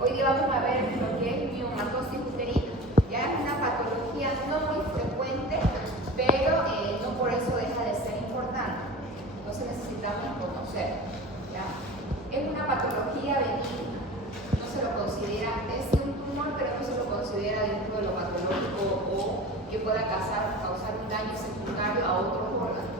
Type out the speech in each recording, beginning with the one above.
Hoy día vamos a ver lo que es miomatosis uterina. Ya es una patología no muy frecuente, pero no por eso deja de ser importante. Entonces necesitamos conocer. ¿Ya? Es una patología benigna. No se lo considera, es un tumor, pero no se lo considera dentro de lo patológico o que pueda causar un daño secundario a otros órganos.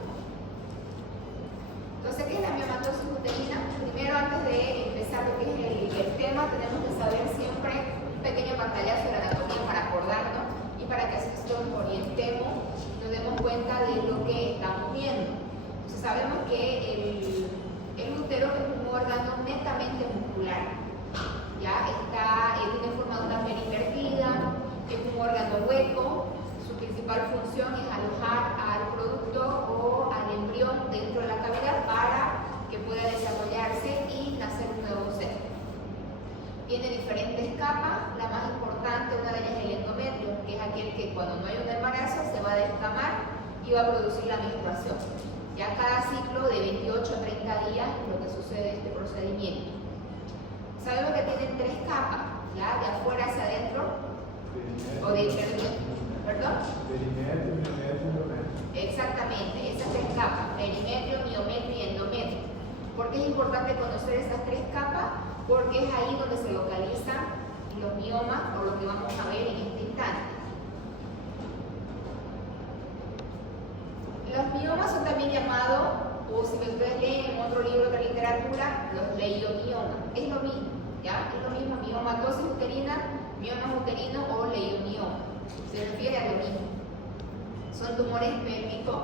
Entonces, ¿qué es la miomatosis uterina? Primero, antes de empezar lo que es el tema, tenemos que saber siempre un pequeño pantallazo de la anatomía para acordarnos y para que así nos orientemos y nos demos cuenta de lo que estamos viendo. Entonces, sabemos que el útero es un órgano netamente muscular. Ya tiene forma de una pera invertida, es un órgano hueco. Su principal función es alojar al producto o al embrión dentro de la cavidad para que pueda desarrollarse y nacer un nuevo ser. Tiene diferentes capas, la más importante, una de ellas es el endometrio, que es aquel que cuando no hay un embarazo se va a descamar y va a producir la menstruación. Ya cada ciclo de 28 a 30 días es lo que sucede este procedimiento. Sabemos que tienen tres capas, ¿ya? De afuera hacia adentro, o de interior, ¿perdón? Perimetrio, miometrio y endometrio. Exactamente, esas tres capas, perimetrio, miometrio y endometrio. ¿Por qué es importante conocer esas tres capas? Porque es ahí donde se localizan los miomas, o lo que vamos a ver en este instante. Los miomas son también llamados, o si ustedes leen en otro libro de literatura, los leiomiomas. Es lo mismo, ¿ya? Es lo mismo, miomatosis uterina, mioma uterino o leiomioma. Se refiere a lo mismo. Son tumores pélvicos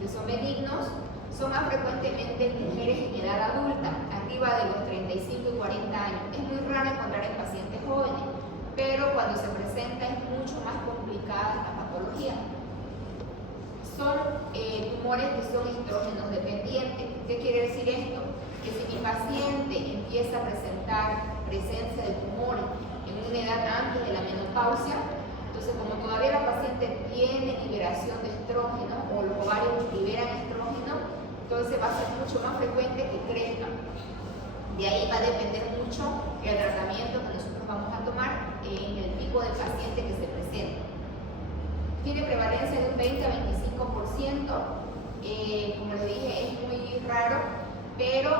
que son benignos, son más frecuentemente en mujeres en edad adulta, arriba de los 35 y 40 años. Es muy raro encontrar en pacientes jóvenes, pero cuando se presenta es mucho más complicada esta patología. Son tumores que son estrógenos dependientes. ¿Qué quiere decir esto? Que si mi paciente empieza a presentar presencia de tumores en una edad antes de la menopausia, entonces como todavía la paciente tiene liberación de estrógeno o los ovarios liberan estrógeno, entonces va a ser mucho más frecuente que crezcan. De ahí va a depender mucho el tratamiento que nosotros vamos a tomar en el tipo de paciente que se presenta. Tiene prevalencia de un 20 a 25%, como les dije, es muy raro, pero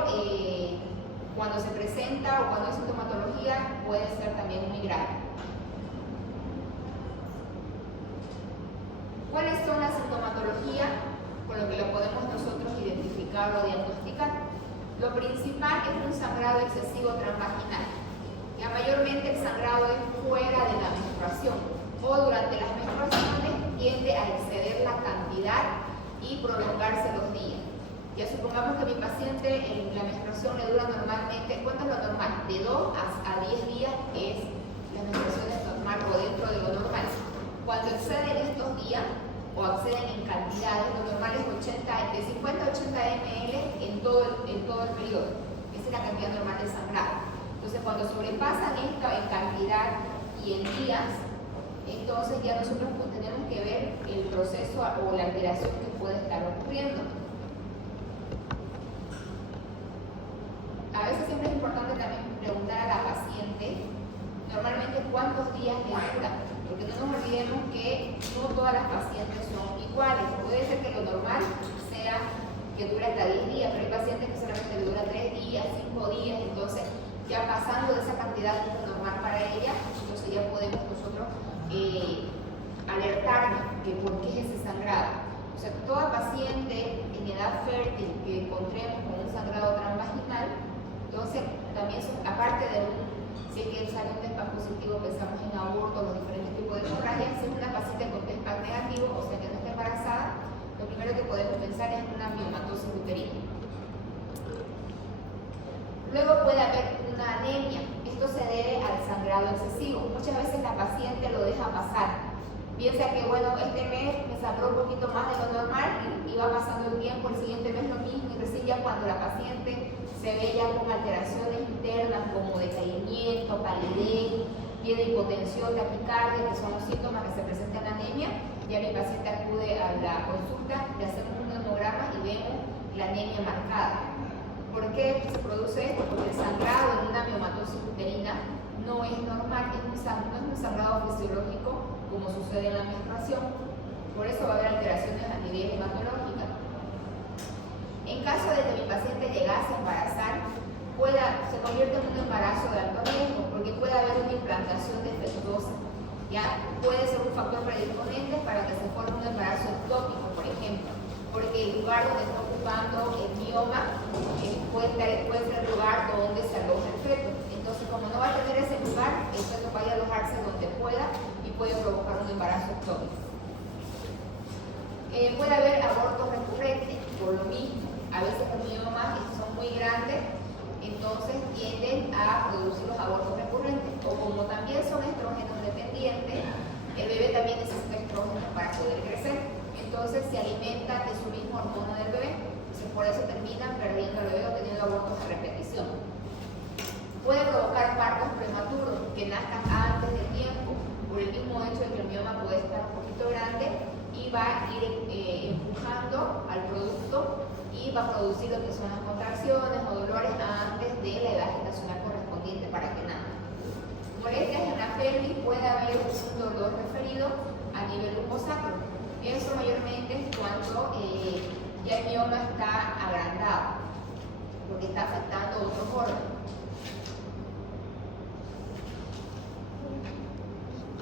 cuando se presenta o cuando hay sintomatología puede ser también muy grave. ¿Cuáles son las sintomatologías con lo que lo podemos nosotros identificar o diagnosticar? Lo principal es un sangrado excesivo transvaginal. Ya mayormente el sangrado es fuera de la menstruación o durante las menstruaciones tiende a exceder la cantidad y prolongarse los días. Ya supongamos que mi paciente en la menstruación le dura normalmente, ¿cuánto es lo normal? De 2 a 10 días es la menstruación es normal o dentro de lo normal. Cuando exceden estos días o exceden en cantidades, lo normal es de 50 a 80 ml en todo el periodo. Esa es la cantidad normal de sangrado. Entonces cuando sobrepasan esto en cantidad y en días, entonces ya nosotros tenemos que ver el proceso o la alteración que puede estar ocurriendo. A veces siempre es importante también preguntar a la paciente normalmente cuántos días le dura, porque no nos olvidemos que no todas las pacientes son iguales. Puede ser que lo normal sea que dure hasta 10 días, pero hay pacientes que solamente le dura 3 días, 5 días, entonces ya pasando de esa cantidad que es lo normal para ella, entonces ya podemos nosotros alertarnos de por qué es ese sangrado. O sea, toda paciente en edad fértil que encontremos con un sangrado transvaginal, entonces también aparte de si es que sale un test positivo, pensamos en aborto, los diferentes tipos de hemorragias. Si es una paciente con test negativo, o sea que no está embarazada, lo primero que podemos pensar es una miomatosis uterina. Luego puede haber una anemia. Esto se debe al sangrado excesivo. Muchas veces la paciente lo deja pasar. Piensa que, bueno, este mes me sangró un poquito más de lo normal y va pasando el tiempo, el siguiente mes lo mismo, y recién ya cuando la paciente se ve ya con alteraciones internas como decaimiento, palidez, tiene hipotensión, taquicardia, que son los síntomas que se presentan en anemia, ya mi paciente acude a la consulta, le hacemos un hemograma y vemos la anemia marcada. ¿Por qué se produce esto? Porque el sangrado en una miomatosis uterina fisiológico como sucede en la menstruación. Por eso va a haber alteraciones a nivel hematológico. En caso de que mi paciente llegase a embarazar, se convierte en un embarazo de alto riesgo porque puede haber una implantación defectuosa. Ya puede ser un factor predisponente para que se forme un embarazo ectópico, por ejemplo, porque el lugar donde está ocupando el mioma puede ser el lugar donde se aloja el feto. Entonces, como no va a tener ese lugar, el feto va a alojarse donde pueda y puede provocar un embarazo ectópico. Puede haber abortos recurrentes, por lo mismo. A veces los miomas son muy grandes, entonces tienden a producir los abortos recurrentes. O como también son estrógenos dependientes, el bebé también necesita estrógenos para poder crecer. Entonces se alimenta de su misma hormona del bebé. Entonces por eso terminan perdiendo al bebé o teniendo abortos a repetición. Puede provocar partos prematuros que nazcan antes del tiempo, por el mismo hecho de que el mioma puede estar un poquito grande y va a ir empujando al producto y va a producir lo que son las contracciones o dolores antes de la edad gestacional correspondiente para que nazca. Molestias en la pelvis, puede haber un dolor referido a nivel lumbosacro. Eso mayormente es cuando ya el mioma está agrandado, porque está afectando otros órganos.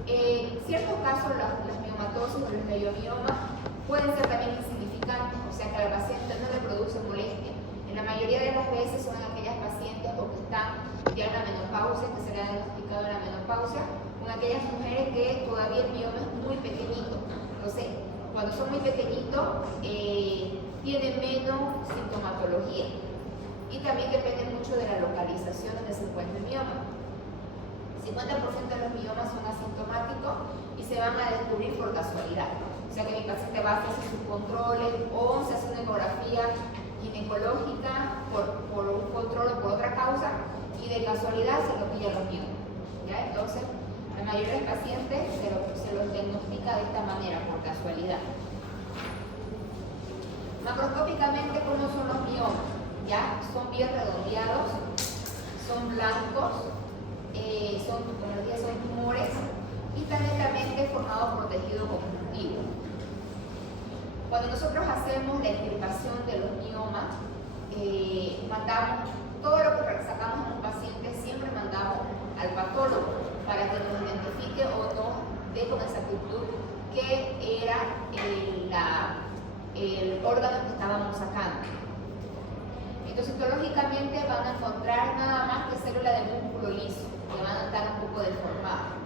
En ciertos casos las miomatosis o los leiomiomas pueden ser también insignificantes, o sea que al paciente no le produce molestia. En la mayoría de las veces son aquellas pacientes o que están ya en la menopausia, que se le ha diagnosticado en la menopausia, con aquellas mujeres que todavía el mioma es muy pequeñito. Entonces, cuando son muy pequeñitos, tienen menos sintomatología. Y también depende mucho de la localización donde se encuentra el mioma. 50% de los miomas son asintomáticos y se van a descubrir por casualidad. O sea que mi paciente va a hacer sus controles o se hace una ecografía ginecológica por un control o por otra causa y de casualidad se lo pilla los miomas. ¿Ya? Entonces, la mayoría de los pacientes se los diagnostica de esta manera, por casualidad. Macroscópicamente, ¿cómo son los miomas? ¿Ya? Son bien redondeados, son blancos, como les dije, son tumores y también formados por tejido conjuntivo. Cuando nosotros hacemos la extirpación de los miomas, mandamos todo lo que sacamos en un paciente, siempre mandamos al patólogo para que nos identifique o nos dé con exactitud qué era el órgano que estábamos sacando. Entonces, histológicamente van a encontrar nada más que célula de músculo liso, que van a estar un poco deformadas.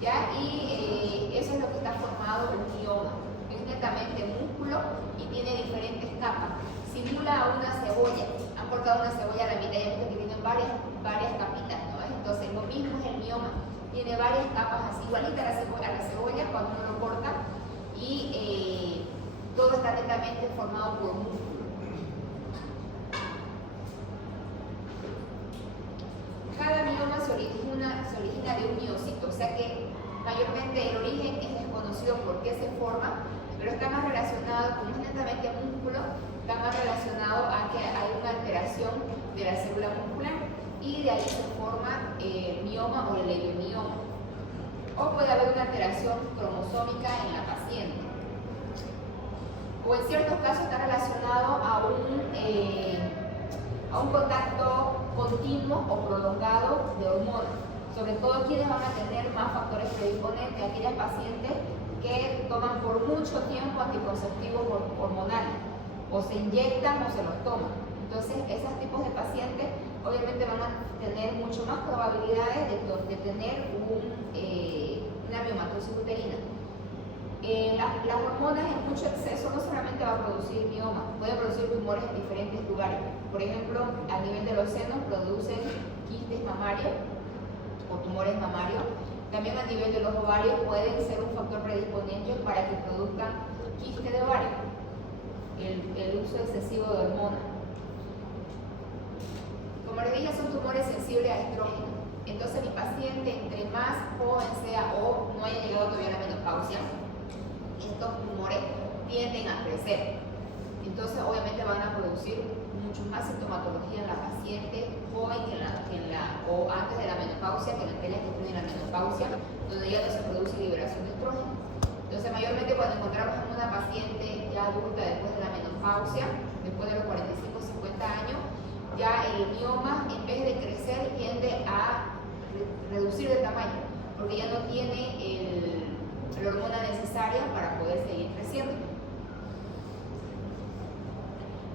¿Ya? Y eso es lo que está formado el mioma. Es netamente músculo y tiene diferentes capas. Simula a una cebolla. Han cortado una cebolla a la mitad y han visto que tienen varias capitas, ¿no? Entonces, lo mismo es el mioma. Tiene varias capas así, igualita a la cebolla cuando uno lo corta y todo está netamente formado por músculo. Cada mioma se origina de un miocito, o sea que mayormente el origen es desconocido por qué se forma, pero está más relacionado, como es netamente músculo, está más relacionado a que hay una alteración de la célula muscular y de ahí se forma el mioma o el leiomioma. O puede haber una alteración cromosómica en la paciente. O en ciertos casos está relacionado a un contacto continuo o prolongado de hormonas, sobre todo quienes van a tener más factores predisponentes, aquellas pacientes que toman por mucho tiempo anticonceptivos hormonales, o se inyectan o se los toman. Entonces, esos tipos de pacientes obviamente van a tener mucho más probabilidades de tener una miomatosis uterina. Las hormonas en mucho exceso no solamente va a producir mioma, puede producir tumores en diferentes lugares. Por ejemplo, a nivel de los senos producen quistes mamarios o tumores mamarios. También a nivel de los ovarios pueden ser un factor predisponente para que produzcan quiste de ovario, el uso excesivo de hormonas. Como les dije, son tumores sensibles a estrógeno. Entonces, mi paciente, entre más joven sea o no haya llegado todavía a la menopausia, estos tumores tienden a crecer. Entonces, obviamente van a producir mucho más sintomatología en la paciente joven o antes de la menopausia que en aquellas que tienen la menopausia, donde ya no se produce liberación de estrógeno. Entonces, mayormente cuando encontramos a una paciente ya adulta después de la menopausia, después de los 45-50 años, ya el mioma, en vez de crecer, tiende a reducir de tamaño, porque ya no tiene la hormona necesaria para poder seguir creciendo.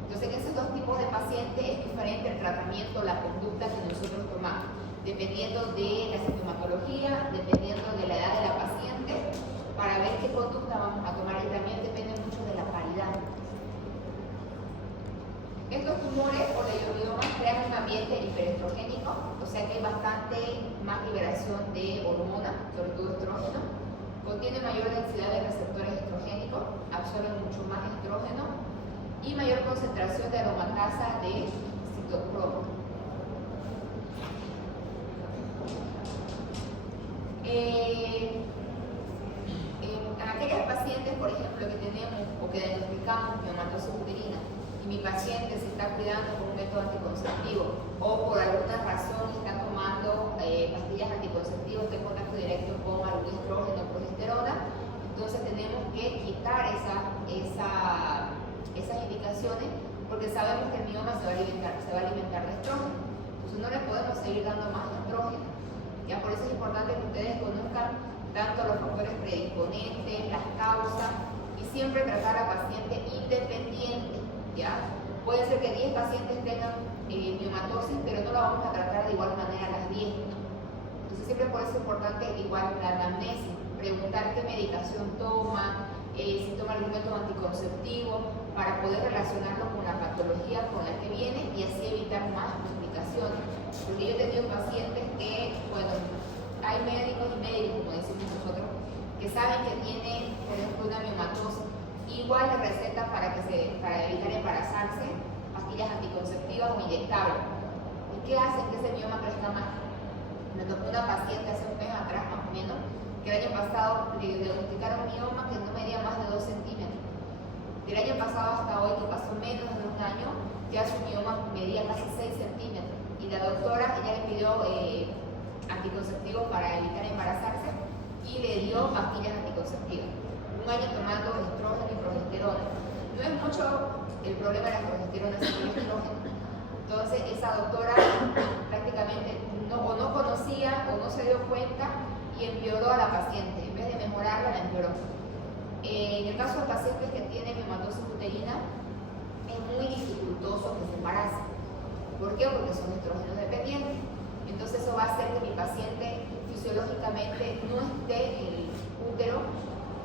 Entonces, en esos dos tipos de pacientes es diferente el tratamiento, la conducta que nosotros tomamos, dependiendo de la sintomatología, dependiendo de la edad de la paciente, para ver qué conducta vamos a tomar, y también depende mucho de la paridad. Estos tumores o leiomiomas crean un ambiente hiperestrogénico, o sea que hay bastante más liberación de hormonas, sobre todo estrógeno, contiene mayor densidad de receptores estrogénicos, absorben mucho más estrógeno y mayor concentración de aromatasa de citocromo. En aquellas pacientes, por ejemplo, que tenemos o que diagnosticamos miomatosis uterina y mi paciente se está cuidando con un método anticonceptivo o por alguna razón está tomando pastillas anticonceptivas de contacto directo con algún estrógeno o progesterona, entonces tenemos que quitar esas indicaciones, porque sabemos que el mioma se va a alimentar de estrógeno, entonces no le podemos seguir dando más estrógeno. Ya por eso es importante que ustedes conozcan tanto los factores predisponentes, las causas, y siempre tratar a paciente independiente. ¿Ya? Puede ser que 10 pacientes tengan miomatosis, pero no la vamos a tratar de igual manera a las 10. Entonces siempre por eso es importante igual la anamnesis, preguntar qué medicación toma, si toma algún método anticonceptivo, para poder relacionarlo con la patología con la que viene y así evitar más complicaciones. Porque yo he tenido pacientes que, bueno, hay médicos y médicos, como decimos nosotros, que saben que tiene, por ejemplo, una miomatosis, igual le recetan para evitar embarazarse, pastillas anticonceptivas o inyectables. ¿Y qué hacen que ese mioma crezca más? Me tocó una paciente hace un mes atrás, más o menos, que el año pasado le diagnosticaron un mioma que no medía más de 2 centímetros. Del año pasado hasta hoy, que pasó menos de un año, ya su mioma medía casi 6 centímetros. Y la doctora, ella le pidió anticonceptivos para evitar embarazarse y le dio pastillas anticonceptivas. Un año tomando estrógeno y progesterona. No es mucho el problema de la progesterona, sino el estrógeno. Entonces, esa doctora prácticamente no conocía o no se dio cuenta y empeoró a la paciente. En vez de mejorarla, la empeoró. En el caso de pacientes que tienen miomatosis uterina, es muy dificultoso que se embaracen. ¿Por qué? Porque son estrógenos dependientes. Entonces eso va a hacer que mi paciente fisiológicamente no esté el útero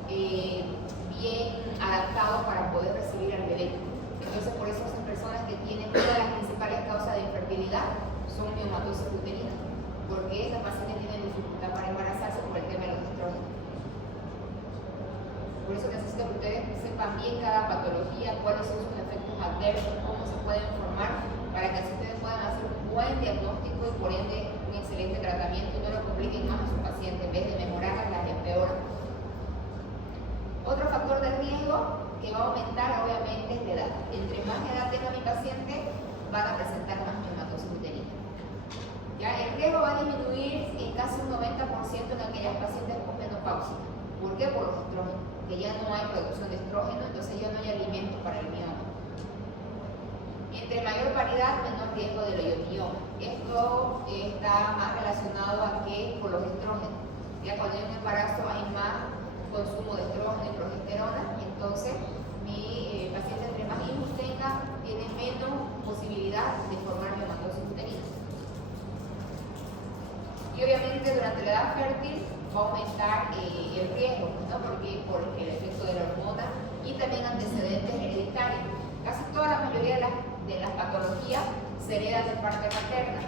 bien adaptado para poder recibir al bebé. Entonces por eso esas personas que tienen todas las principales causas de infertilidad son miomatosis uterina, porque esas pacientes tienen dificultad para embarazarse por el tema de los estrógenos. Por eso necesito que ustedes sepan bien cada patología, cuáles son sus efectos adversos, cómo se pueden formar, para que así ustedes puedan hacer un buen diagnóstico y por ende un excelente tratamiento y no lo compliquen más a su paciente, en vez de mejorarlas, las empeoran. Otro factor de riesgo que va a aumentar obviamente es la edad. Entre más edad tenga mi paciente, van a presentar más miomatosis uterina. ¿Ya? El riesgo va a disminuir en casi un 90% en aquellas pacientes posmenopáusicas. ¿Por qué? Por los estrógenos, que ya no hay producción de estrógeno, entonces ya no hay alimento para el mioma. Entre mayor paridad, menor riesgo de leiomyoma. Esto está más relacionado a que por los estrógenos. Ya cuando hay un embarazo hay más consumo de estrógeno y progesterona, entonces mi paciente entre más hijos tenga, tiene menos posibilidad de formar miomatosis uterina. Y obviamente durante la edad fértil va a aumentar el riesgo, ¿no? Porque por el efecto de la hormona y también antecedentes hereditarios. Casi toda la mayoría de las patologías se heredan de parte materna.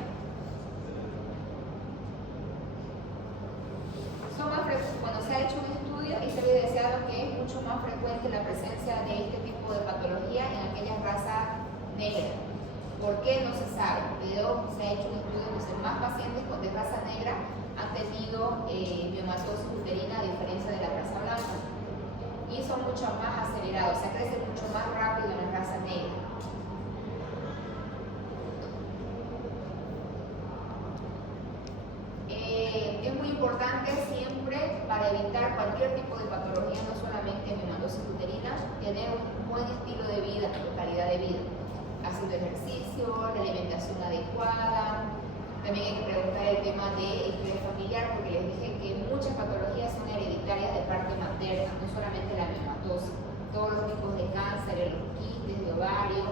Cuando se ha hecho un estudio y se ha evidenciado que es mucho más frecuente la presencia de este tipo de patología en aquellas razas negras. ¿Por qué? No se sabe, pero se ha hecho un estudio donde más pacientes de raza negra han tenido miomatosis uterina a diferencia de la raza blanca. Y son mucho más acelerados, o sea, crecen mucho más rápido en la raza negra. Es muy importante siempre, para evitar cualquier tipo de patología, no solamente miomatosis uterina, tener un buen estilo de vida, calidad de vida, haciendo ejercicio, la alimentación adecuada. También hay que preguntar el tema de historia familiar, porque les dije que muchas patologías son hereditarias de parte materna, no solamente la miomatosis. Todos los tipos de cáncer, los quistes de ovario,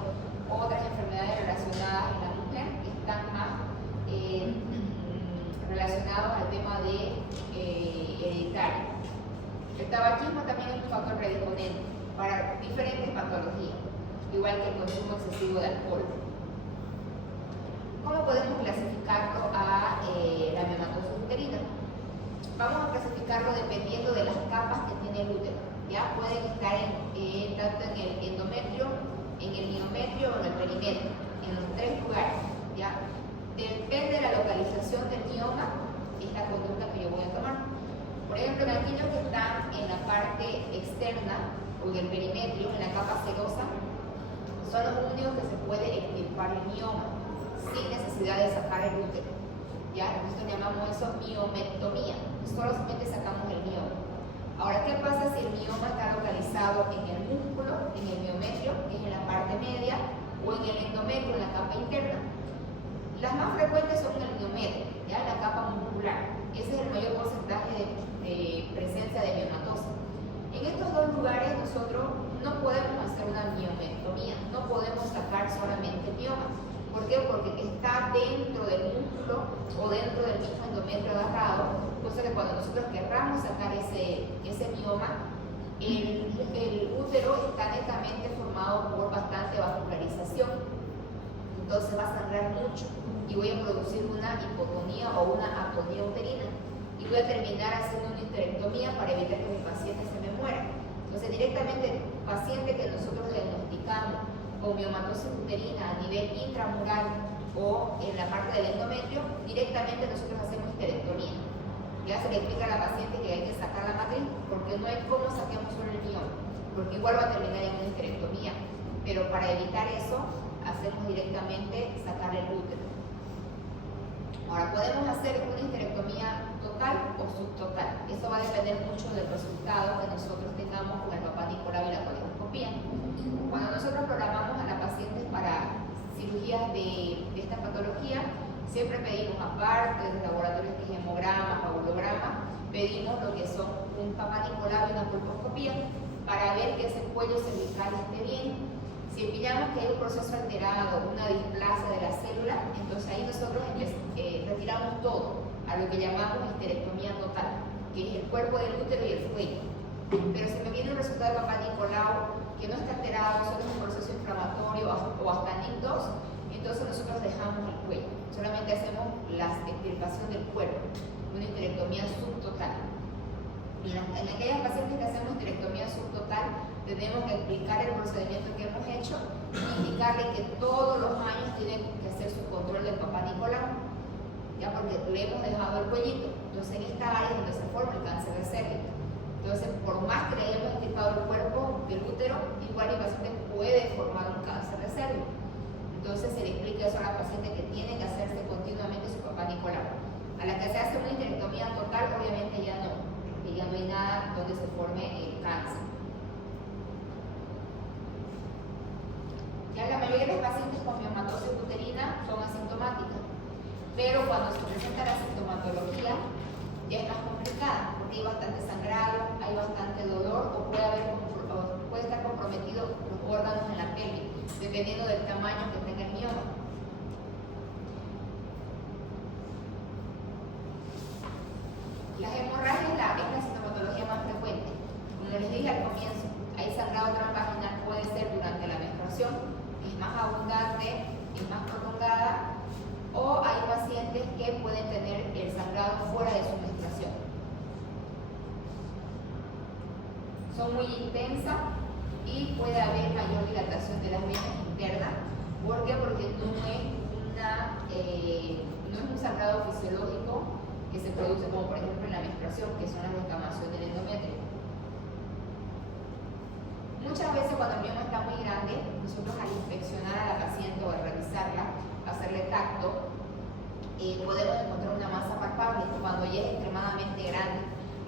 otras enfermedades relacionadas en la mujer que están más relacionados al tema de hereditario. El tabaquismo también es un factor predisponente para diferentes patologías, igual que el consumo excesivo de alcohol. ¿Cómo podemos clasificarlo a la miomatosis uterina? Vamos a clasificarlo dependiendo de las capas que tiene el útero. Ya pueden estar tanto en el endometrio, en el miometrio o en el perimetrio, en los tres lugares. ¿Ya? Depende de la localización del mioma, es la conducta que yo voy a tomar. Por ejemplo, en aquellos que están en la parte externa o en el perimetrio, en la capa serosa, son los únicos que se puede extirpar el mioma sin necesidad de sacar el útero. ¿Ya? Nosotros llamamos eso miomectomía. Solamente sacamos el mioma. Ahora, ¿qué pasa si el mioma está localizado en el músculo, en el miometrio, que es en la parte media, o en el endometrio, en la capa interna? Las más frecuentes son en el miometrio, ya en la capa muscular. Ese es el mayor porcentaje de presencia de miomatosis. En estos dos lugares nosotros no podemos hacer una miomectomía, no podemos sacar solamente el mioma. ¿Por qué? Porque está dentro del músculo o dentro del mismo endometrio agarrado, cosa que cuando nosotros querramos sacar ese mioma, el útero está netamente formado por bastante vascularización, entonces va a sangrar mucho y voy a producir una hipotonía o una atonía uterina y voy a terminar haciendo una histerectomía para evitar que mi paciente se me muera. Entonces directamente el paciente que nosotros diagnosticamos con miomatosis uterina a nivel intramural o en la parte del endometrio, directamente nosotros hacemos histerectomía. Ya se le explica a la paciente que hay que sacar la matriz, porque no es como saquemos solo el mioma, porque igual va a terminar en una histerectomía, pero para evitar eso hacemos directamente sacar el útero. Ahora, podemos hacer una histerectomía total o subtotal. Eso va a depender mucho del resultado que nosotros tengamos con el papá Nicolau y la colonoscopía. Cuando nosotros programamos a la paciente para cirugías de esta patología, siempre pedimos, aparte de los laboratorios que es hemograma, coagulograma, pedimos lo que son un papá Nicolau y una colposcopía para ver que ese cuello cervical esté bien. Si pillamos que hay un proceso alterado, una displasia de la célula, entonces ahí nosotros retiramos todo, a lo que llamamos histerectomía total, que es el cuerpo del útero y el cuello. Pero si me viene un resultado de papá Nicolau que no está alterado, solo es un proceso inflamatorio o hasta NIC2, entonces nosotros dejamos el cuello. Solamente hacemos la extirpación del cuerpo, una histerectomía subtotal. En aquellas pacientes que hacemos histerectomía subtotal, tenemos que explicar el procedimiento que hemos hecho y indicarle que todos los años tienen que hacer su control del papá Nicolau, ya porque le hemos dejado el cuellito. Entonces en esta área es donde se forma el cáncer de cervix. Entonces, por más que le hayamos extirpado el cuerpo del útero, igual el paciente puede formar un cáncer de cervix. Entonces se le explica eso a la paciente que tiene que hacerse continuamente su papá Nicolau. A la que se hace una histerectomía total, obviamente ya no, porque ya no hay nada donde se forme el cáncer. Ya la mayoría de los pacientes con miomatosis uterina son asintomáticas, pero cuando se presenta la sintomatología ya es más complicada, porque hay bastante sangrado, hay bastante dolor o puede estar comprometido los órganos en la pelvis, dependiendo del tamaño que tenga el mioma. Las hemorragias es la sintomatología más frecuente. Como les dije al comienzo, hay sangrado transvaginal, puede ser durante la menstruación, es más abundante, es más prolongada, o hay pacientes que pueden tener el sangrado fuera de su menstruación. Son muy intensas y puede haber mayor dilatación de las venas internas. ¿Por qué? Porque no es un sangrado fisiológico que se produce como por ejemplo en la menstruación, que son las descamaciones del endometrio. Muchas veces cuando el mioma está muy grande, nosotros al inspeccionar a la paciente o al revisarla, hacerle tacto, podemos encontrar una masa palpable. saludable, cuando ya es extremadamente grande.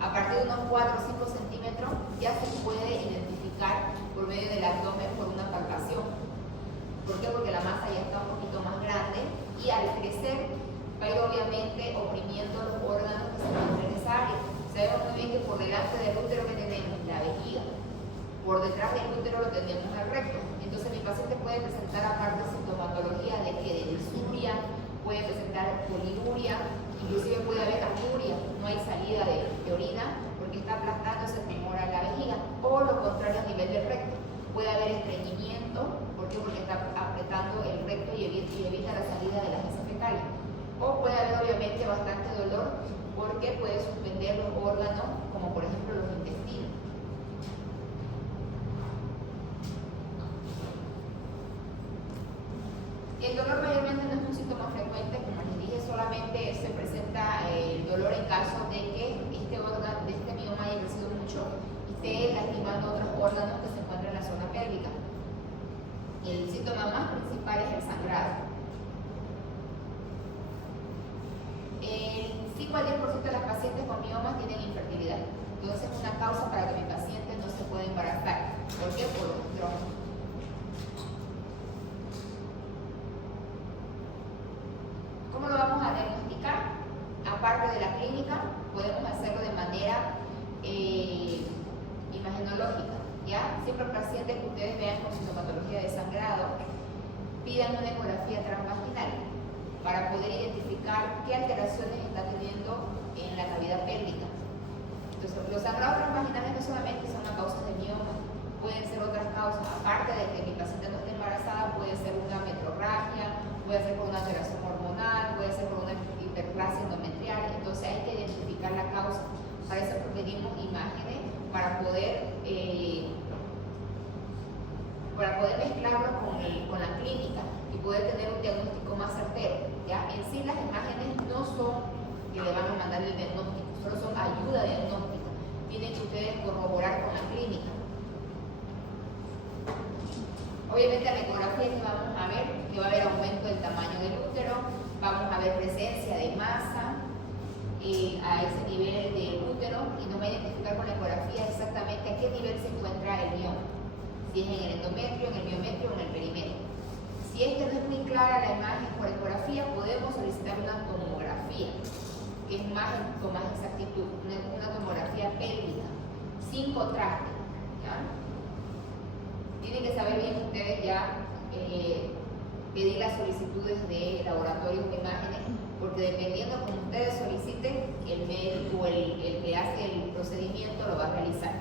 A partir de unos 4 o 5 centímetros ya se puede identificar por medio del abdomen por una palpación. ¿Por qué? Porque la masa ya está un poquito más grande y al crecer va a ir obviamente oprimiendo los órganos que se encuentran en esa área. Sabemos muy bien que por delante del útero que tenemos la vejiga, por detrás del útero lo tenemos al recto. Entonces mi paciente puede presentar aparte sintomatología de que de disuria, puede presentar poliuria, inclusive puede haber anuria, no hay salida de orina porque está aplastando ese tumor a la vejiga, o lo contrario a nivel del recto, puede haber estreñimiento. ¿Por qué? Porque está apretando el recto y evita la salida de las heces fecales. O puede haber obviamente bastante dolor porque puede suspender los órganos, como por ejemplo los intestinos. El dolor mayormente no es un síntoma frecuente, como les dije, solamente se presenta el dolor en caso de que este órgano, de este mioma haya crecido mucho y esté lastimando otros órganos que se encuentran en la zona pélvica. El síntoma más principal es el sangrado. El 5 al 10% de las pacientes con miomas tienen infertilidad. Entonces es una causa para que mi paciente no se pueda embarazar. ¿Por qué? Por los estrógenos. ¿Cómo lo vamos a diagnosticar? Aparte de la clínica, podemos hacerlo de manera imagenológica. ¿Ya? Siempre pacientes que ustedes vean con sintomatología de sangrado, pidan una ecografía transvaginal para poder identificar qué alteraciones está teniendo en la cavidad pélvica. Entonces, los sangrados transvaginales no solamente son las causas de mioma, pueden ser otras causas, aparte de que mi paciente no esté embarazada, puede ser una metrorragia, puede ser por una alteración hormonal, puede ser por una hiperplasia endometrial. Entonces hay que identificar la causa. Para eso pedimos imágenes para poder mezclarlos con la clínica y poder tener un diagnóstico más certero. ¿Ya? En sí las imágenes no son que le van a mandar el diagnóstico, solo son ayuda diagnóstica. Tienen que ustedes corroborar con la clínica. Obviamente a la ecografía que vamos a ver que va a haber aumento del tamaño del útero, vamos a ver presencia de masa a ese nivel del útero y nos va a identificar con la ecografía exactamente a qué nivel se encuentra el mioma. Si es en el endometrio, en el miometrio o en el perimetrio. Si es que no es muy clara la imagen por ecografía, podemos solicitar una tomografía, que es con más exactitud, una tomografía pélvica, sin contraste. ¿Ya? Tienen que saber bien ustedes ya pedir las solicitudes de laboratorios de imágenes, porque dependiendo como ustedes soliciten, el médico o el que hace el procedimiento lo va a realizar.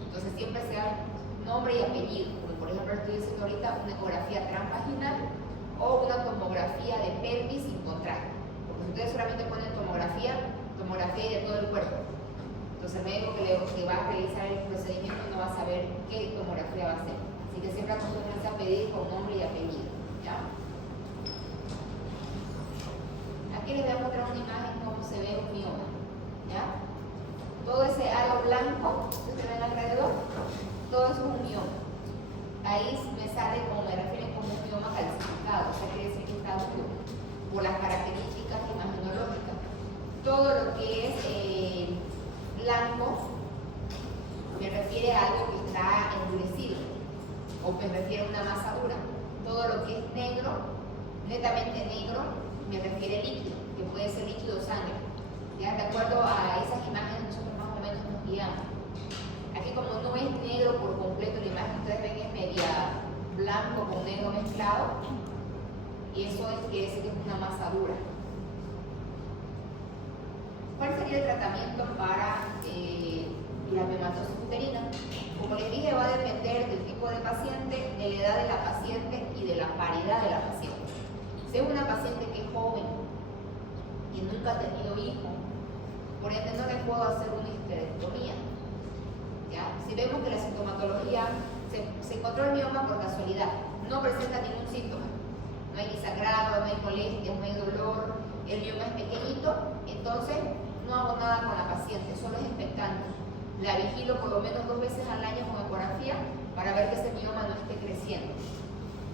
Entonces siempre sea nombre y apellido, como por ejemplo estoy diciendo ahorita una ecografía transvaginal o una tomografía de pelvis sin contraste, porque si ustedes solamente ponen tomografía y de todo el cuerpo. Entonces el médico que va a realizar el procedimiento no va a saber qué tomografía va a hacer. Así que siempre acostúmbrense a pedir con nombre y apellido. ¿Ya? Aquí les voy a mostrar una imagen cómo se ve un mioma. ¿Ya? Todo ese halo blanco que ustedes ven alrededor, todo eso es un mioma. Ahí me sale, como me refieren, como un mioma calcificado, o sea, quiere decir que está duro, por las características imagenológicas. Todo lo que es blanco me refiere a algo que está endurecido, o me refiere a una masa dura. Todo lo que es negro, netamente negro, me refiere a líquido, que puede ser líquido o sangre. ¿Ya? De acuerdo a esas imágenes nosotros más o menos nos guiamos. Aquí como no es negro por completo, la imagen ustedes ven es media blanco con negro mezclado, y eso quiere decir que es una masa dura. ¿Cuál sería el tratamiento para la hematosis uterina? Como les dije, va a depender del tipo de paciente, de la edad de la paciente y de la paridad de la paciente. Si es una paciente que es joven y nunca ha tenido hijos, por ende no le puedo hacer una histerectomía. ¿Ya? Si vemos que la sintomatología se encontró el mioma por casualidad, no presenta ningún síntoma, no hay ni sangrado, no hay molestias, no hay dolor, el mioma es pequeñito, entonces no hago nada con la paciente, solo es expectante. La vigilo por lo menos 2 veces al año con ecografía para ver que ese mioma no esté creciendo.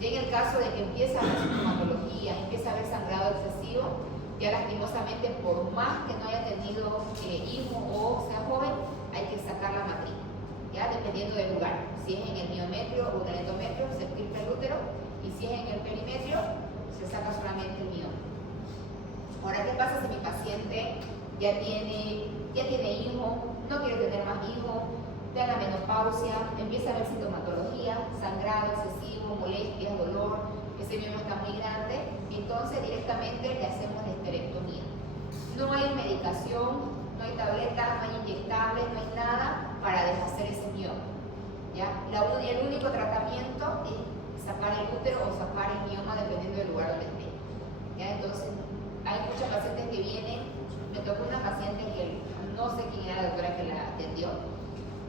Y en el caso de que empiece a haber sintomatología, empieza a haber sangrado excesivo, ya lastimosamente, por más que no Si es en el miometrio o en el endometrio, se extirpa el útero, y si es en el perimetrio, se saca solamente el mioma. Ahora, ¿qué pasa si mi paciente ya tiene hijo, no quiere tener más hijos, da la menopausia, empieza a haber sintomatología, sangrado excesivo, molestias, dolor, ese mioma está muy grande, y entonces directamente le hacemos la esterectomía? No hay medicación, no hay tableta, no hay inyectables, no hay nada para deshacer ese mioma. ¿Ya? El único tratamiento es sacar el útero o sacar el mioma dependiendo del lugar donde esté. ¿Ya? Entonces, hay muchas pacientes que vienen, me tocó una paciente que no sé quién era la doctora que la atendió,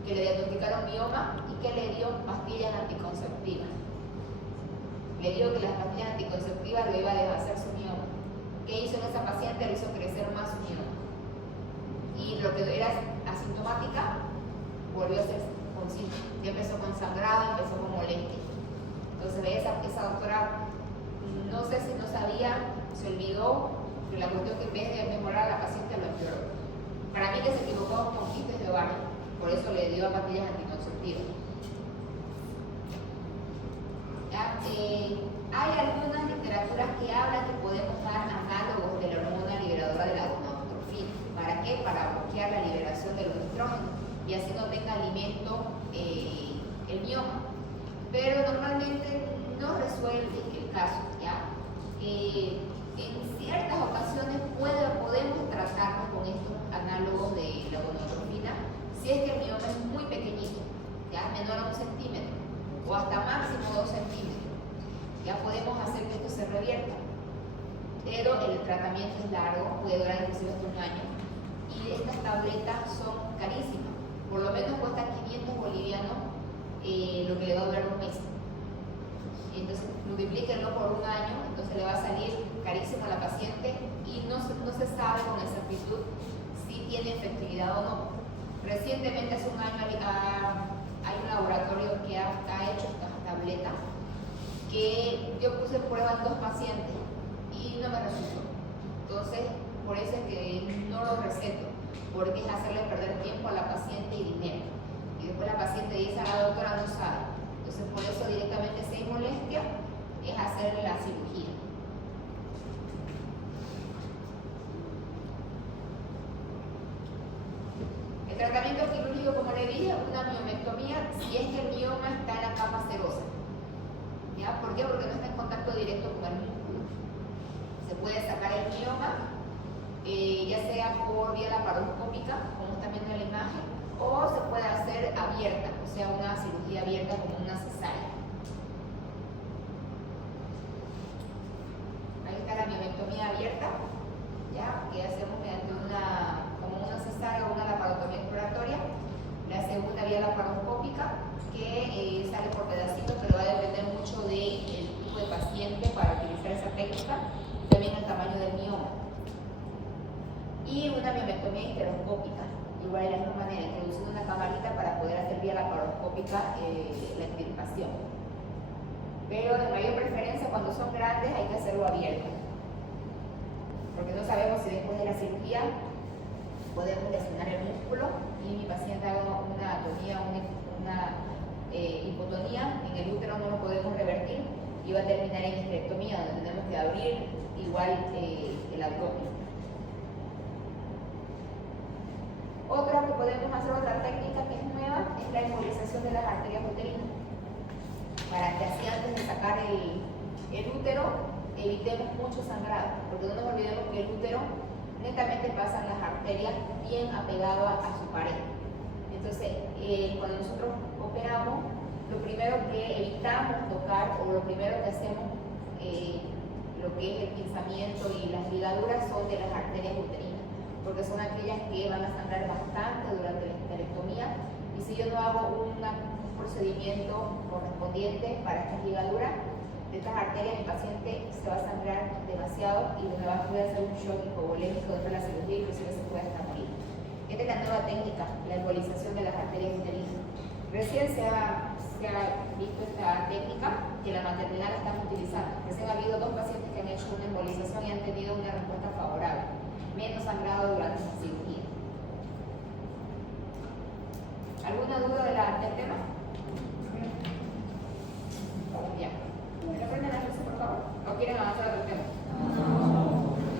que le diagnosticaron mioma y que le dio pastillas anticonceptivas. Le dijo que las pastillas anticonceptivas lo iba a deshacer su mioma. ¿Qué hizo en esa paciente? Le hizo crecer más su mioma. Y lo que era asintomática volvió a ser con síntomas. Ya empezó con sangrado, empezó con molestia. Entonces esa doctora, no sé si no sabía, se olvidó, que la cuestión que en vez de mejorar a la paciente lo empeoró. Para mí que se equivocó con quistes de ovario, por eso le dio pastillas anticonceptivas. ¿Ya? Hay algunas literaturas que hablan que podemos dar análogos de la hormona liberadora de la gonadotrofina. ¿Para qué? Para bloquear la liberación de los estrógenos y así no tenga alimento el mioma. Pero normalmente no resuelve el caso, ¿ya? En ciertas ocasiones podemos tratarlo con estos análogos de la gonadotrofina si es que el mioma es muy pequeñito, ¿ya? Menor a 1 centímetro o hasta máximo 2 centímetros. Ya podemos hacer que esto se revierta, pero el tratamiento es largo, puede durar inclusive hasta 1 año, y estas tabletas son carísimas, por lo menos cuesta 500 bolivianos lo que le va a durar 1 mes. Entonces multiplíquenlo por 1 año, entonces le va a salir carísimo a la paciente y no se sabe con exactitud si tiene efectividad o no. Recientemente, hace 1 año, hay un laboratorio que ha hecho estas tabletas que yo puse en prueba en 2 pacientes y no me resultó. Entonces, por eso es que no lo receto, porque es hacerle perder tiempo a la paciente y dinero. Y después la paciente dice, la doctora no sabe. Entonces, por eso directamente, si hay molestia, es hacer la cirugía. El tratamiento quirúrgico, como le dije, una miomectomía si es que el mioma está en la capa serosa. ¿Ya? ¿Por qué? Porque no está en contacto directo con el músculo. Se puede sacar el mioma, ya sea por vía laparoscópica, como están viendo en la imagen, o se puede hacer abierta, o sea, una cirugía abierta como una cesárea. Ahí está la miomectomía abierta, ¿ya? Que hacemos mediante como una cesárea o una laparotomía exploratoria. La segunda vía laparoscópica, que sale por pedacitos, pero va a depender mucho del tipo de paciente para utilizar esa técnica, y también el tamaño del mioma. Y una miomectomía histeroscópica, igual de la misma manera, introduciendo una camarita para poder hacer vía laparoscópica la extirpación. Pero de mayor preferencia, cuando son grandes, hay que hacerlo abierto, porque no sabemos si después de la cirugía podemos lesionar el músculo y mi paciente haga una atonía, una hipotonía en el útero, no lo podemos revertir y va a terminar en histerectomía, donde tenemos que abrir igual el abdomen. Otra que podemos hacer, otra técnica que es nueva, es la embolización de las arterias uterinas, para que así antes de sacar el útero evitemos mucho sangrado, porque no nos olvidemos que el útero netamente pasan las arterias bien apegadas a su pared. Entonces, cuando nosotros operamos, lo primero que evitamos tocar, o lo primero que hacemos, lo que es el pinzamiento y las ligaduras, son de las arterias uterinas, porque son aquellas que van a sangrar bastante durante la histerectomía, y si yo no hago un procedimiento correspondiente para estas ligaduras de estas arterias, el paciente se va a sangrar demasiado y me va a poder hacer un shock hipovolémico dentro de la cirugía, inclusive se puede hasta morir. Esta es la nueva técnica, la embolización de las arterias uterinas. Recién se ha visto esta técnica, que la maternidad la están utilizando. Recién ha habido 2 pacientes que han hecho una embolización y han tenido una respuesta favorable, menos sangrado durante la cirugía. ¿Alguna duda del tema?